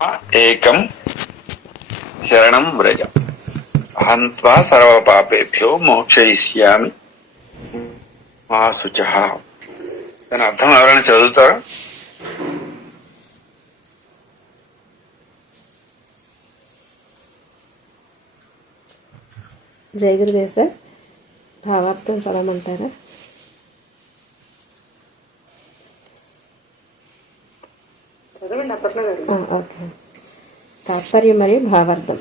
ఏకం శరణం వ్రజ అహం త్వా సర్వ పాపేభ్యో మోక్షయిష్యామి మా శుచః. దాని అర్థం ఎవరైనా చదువుతారా? జై గురుదేవ్ సార్, భావార్థం చదవమంటారా? ఓకే. తాత్పర్యం మరియు భావార్థం.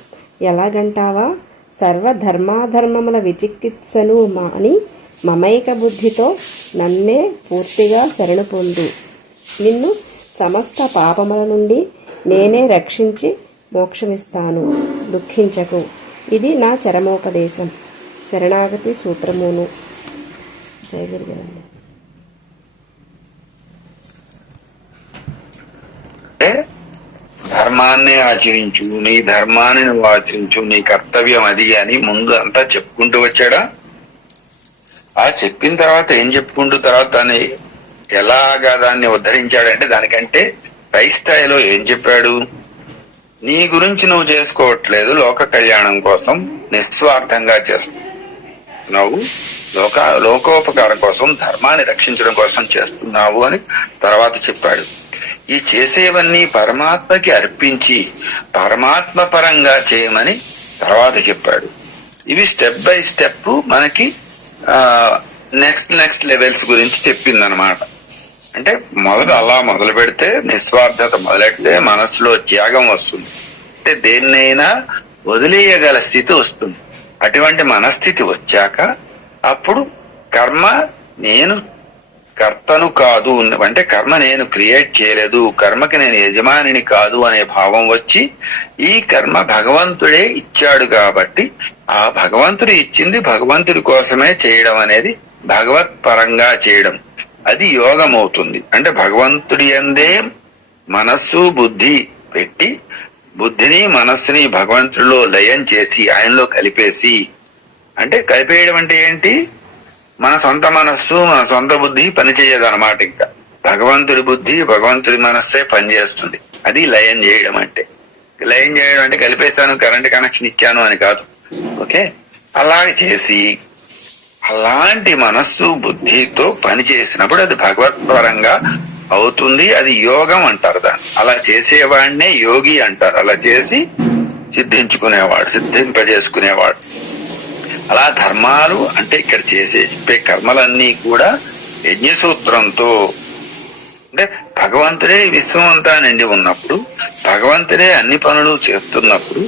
ఎలాగంటావా? సర్వధర్మాధర్మముల విచికిత్సను మాని మమైక బుద్ధితో నన్నే పూర్తిగా శరణు పొందు. నిన్ను సమస్త పాపముల నుండి నేనే రక్షించి మోక్షమిస్తాను. దుఃఖించకు. ఇది నా చరమోపదేశం. శరణాగతి సూత్రమును. జయ గురుదేవ్. ధర్మాన్ని ఆచరించు, నీ ధర్మాన్ని నువ్వు ఆచరించు, నీ కర్తవ్యం అది అని ముందు అంతా చెప్పుకుంటూ వచ్చాడా? ఆ చెప్పిన తర్వాత ఏం చెప్పుకుంటూ తర్వాత దాన్ని ఎలాగా దాన్ని ఉద్ధరించాడంటే దానికంటే పై స్థాయిలో ఏం చెప్పాడు? నీ గురించి నువ్వు చేసుకోవట్లేదు, లోక కళ్యాణం కోసం నిస్వార్థంగా చేస్తున్నావు, లోకోపకారం కోసం, ధర్మాన్ని రక్షించడం కోసం చేస్తున్నావు అని తర్వాత చెప్పాడు. ఈ చేసేవన్నీ పరమాత్మకి అర్పించి పరమాత్మ పరంగా చేయమని తర్వాత చెప్పాడు. ఇవి స్టెప్ బై స్టెప్ మనకి నెక్స్ట్ లెవెల్స్ గురించి చెప్పిందనమాట. అంటే అలా మొదలు పెడితే, నిస్వార్థత మొదలెడితే మనసులో త్యాగం వస్తుంది. అంటే దేన్నైనా వదిలేయగల స్థితి వస్తుంది. అటువంటి మనస్థితి వచ్చాక అప్పుడు కర్మ నేను కర్తను కాదు, అంటే కర్మ నేను క్రియేట్ చేయలేదు, కర్మకి నేను యజమానిని కాదు అనే భావం వచ్చి ఈ కర్మ భగవంతుడే ఇచ్చాడు కాబట్టి ఆ భగవంతుడు ఇచ్చింది భగవంతుడి కోసమే చేయడం అనేది భగవత్ పరంగా చేయడం, అది యోగం అవుతుంది. అంటే భగవంతుడి యందే మనస్సు బుద్ధి పెట్టి బుద్ధిని మనస్సుని భగవంతుడిలో లయం చేసి ఆయనలో కలిపేసి, అంటే కలిపేయడం అంటే ఏంటి? మన సొంత మనస్సు మన సొంత బుద్ధి పనిచేయదు అనమాట. ఇంకా భగవంతుడి బుద్ధి భగవంతుడి మనస్సే పనిచేస్తుంది. అది లయం చేయడం అంటే. లయం చేయడం అంటే కలిపేస్తాను, కరెంట్ కనెక్షన్ ఇచ్చాను అని కాదు. ఓకే, అలాగే చేసి అలాంటి మనస్సు బుద్ధితో పని చేసినప్పుడు అది భగవత్పరంగా అవుతుంది. అది యోగం అంటారు దాన్ని. అలా చేసేవాడినే యోగి అంటారు. అలా చేసి సిద్ధించుకునేవాడు, సిద్ధింపజేసుకునేవాడు. అలా ధర్మాలు అంటే ఇక్కడ చెప్పే కర్మలన్నీ కూడా యజ్ఞసూత్రంతో, అంటే భగవంతుడే విశ్వం అంతా నిండి ఉన్నప్పుడు, భగవంతుడే అన్ని పనులు చేస్తున్నప్పుడు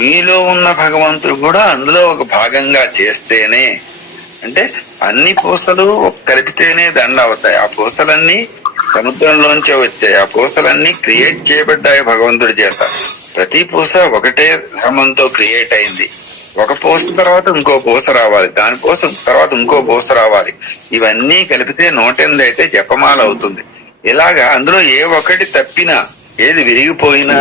మీలో ఉన్న భగవంతుడు కూడా అందులో ఒక భాగంగా చేస్తేనే, అంటే అన్ని పూసలు కలిపితేనే దండ అవుతాయి. ఆ పూసలన్నీ సముద్రంలోంచే వచ్చాయి. ఆ పూసలన్నీ క్రియేట్ చేయబడ్డాయి భగవంతుడి చేత. ప్రతి పూస ఒకటే ధర్మంతో క్రియేట్ అయింది. ఒక పూస తర్వాత ఇంకో పూస రావాలి, దాని పూస తర్వాత ఇంకో పూస రావాలి. ఇవన్నీ కలిపితే 108 అయితే జపమాల అవుతుంది. ఇలాగా అందులో ఏ ఒక్కటి తప్పినా, ఏది విరిగిపోయినా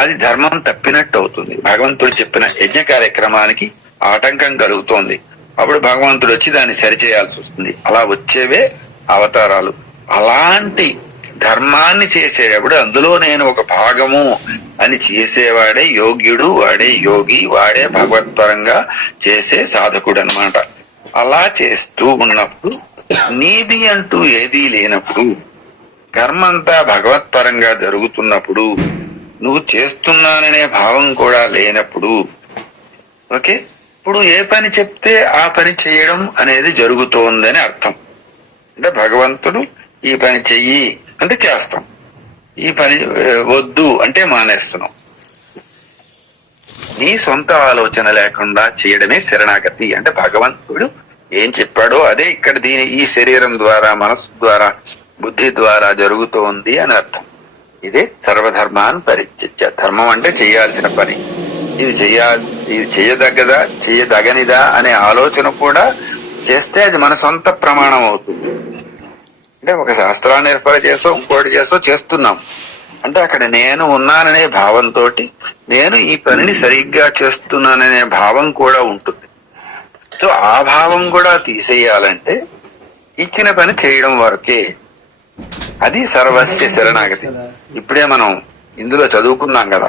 అది ధర్మం తప్పినట్టు అవుతుంది. భగవంతుడు చెప్పిన యజ్ఞ కార్యక్రమానికి ఆటంకం కలుగుతోంది. అప్పుడు భగవంతుడు వచ్చి దాన్ని సరిచేయాల్సి వస్తుంది. అలా వచ్చేవే అవతారాలు. అలాంటి ధర్మాన్ని చేసేటప్పుడు అందులో నేను ఒక భాగము అని చేసేవాడే యోగ్యుడు, వాడే యోగి, వాడే భగవత్పరంగా చేసే సాధకుడు అనమాట. అలా చేస్తూ ఉన్నప్పుడు నీది అంటూ ఏదీ లేనప్పుడు, కర్మంతా భగవత్పరంగా జరుగుతున్నప్పుడు, నువ్వు చేస్తున్నాననే భావం కూడా లేనప్పుడు, ఓకే, ఇప్పుడు ఏ పని చెప్తే ఆ పని చేయడం అనేది జరుగుతోందని అర్థం. అంటే భగవంతుడు ఈ పని చెయ్యి అంటే చేస్తాం, ఈ పని వద్దు అంటే మానేస్తున్నాం. నీ సొంత ఆలోచన లేకుండా చేయడమే శరణాగతి. అంటే భగవంతుడు ఏం చెప్పాడో అదే ఇక్కడ ఈ శరీరం ద్వారా, మనస్సు ద్వారా, బుద్ధి ద్వారా జరుగుతోంది అని అర్థం. ఇదే సర్వధర్మాన్ పరిత్యజ్య. ధర్మం అంటే చేయాల్సిన పని. ఇది చేయదగ్గదా, చేయదగనిదా అనే ఆలోచన కూడా చేస్తే అది మన సొంత ప్రమాణం అవుతుంది. అంటే ఒక శాస్త్రాన్ని ఏర్పాటు చేసో ఇంకోటి చేస్తున్నాం అంటే అక్కడ నేను ఉన్నాననే భావంతో నేను ఈ పనిని సరిగ్గా చేస్తున్నాననే భావం కూడా ఉంటుంది. సో ఆ భావం కూడా తీసేయాలంటే ఇచ్చిన పని చేయడం వరకే. అది సర్వస్య శరణాగతి. ఇప్పుడే మనం ఇందులో చదువుకున్నాం కదా,